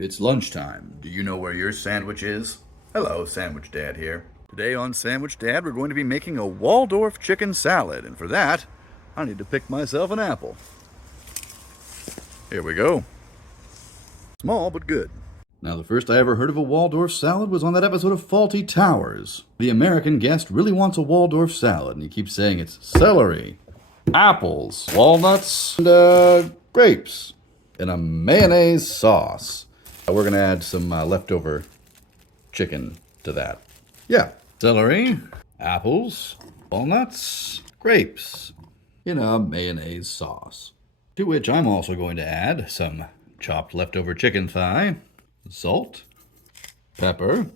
It's lunchtime. Do you know where your sandwich is? Hello, Sandwich Dad here. Today on Sandwich Dad, we're going to be making a Waldorf chicken salad, and for that, I need to pick myself an apple. Here we go. Small, but good. Now, the first I ever heard of a Waldorf salad was on that episode of Faulty Towers. The American guest really wants a Waldorf salad, and he keeps saying it's celery, apples, walnuts, and grapes, and a mayonnaise sauce. We're going to add some leftover chicken to that. Yeah, celery, apples, walnuts, grapes, in a mayonnaise sauce. To which I'm also going to add some chopped leftover chicken thigh, salt, pepper,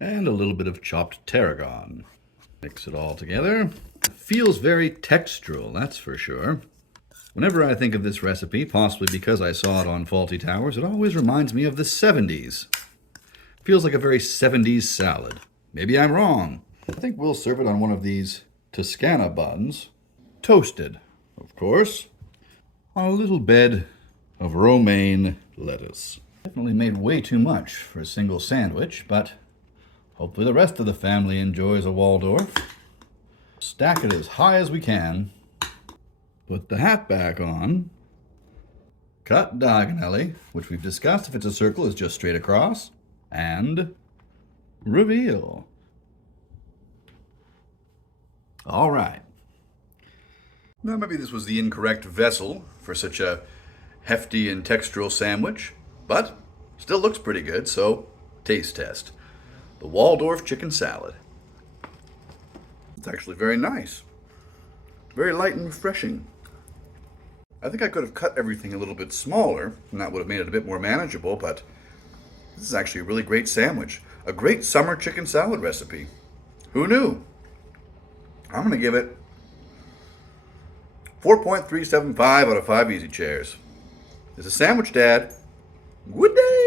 and a little bit of chopped tarragon. Mix it all together. It feels very textural, that's for sure. Whenever I think of this recipe, possibly because I saw it on Faulty Towers, it always reminds me of the 70s. Feels like a very 70s salad. Maybe I'm wrong. I think we'll serve it on one of these Toscana buns, toasted, of course, on a little bed of romaine lettuce. Definitely made way too much for a single sandwich, but hopefully the rest of the family enjoys a Waldorf. Stack it as high as we can. Put the hat back on. Cut diagonally, which we've discussed. If it's a circle, it's just straight across. And reveal. All right. Now, maybe this was the incorrect vessel for such a hefty and textural sandwich, but still looks pretty good, so taste test. The Waldorf Chicken Salad. It's actually very nice. Very light and refreshing. I think I could have cut everything a little bit smaller, and that would have made it a bit more manageable, but this is actually a really great sandwich. A great summer chicken salad recipe. Who knew? I'm going to give it 4.375 out of 5 easy chairs. This is Sandwich Dad. Good day!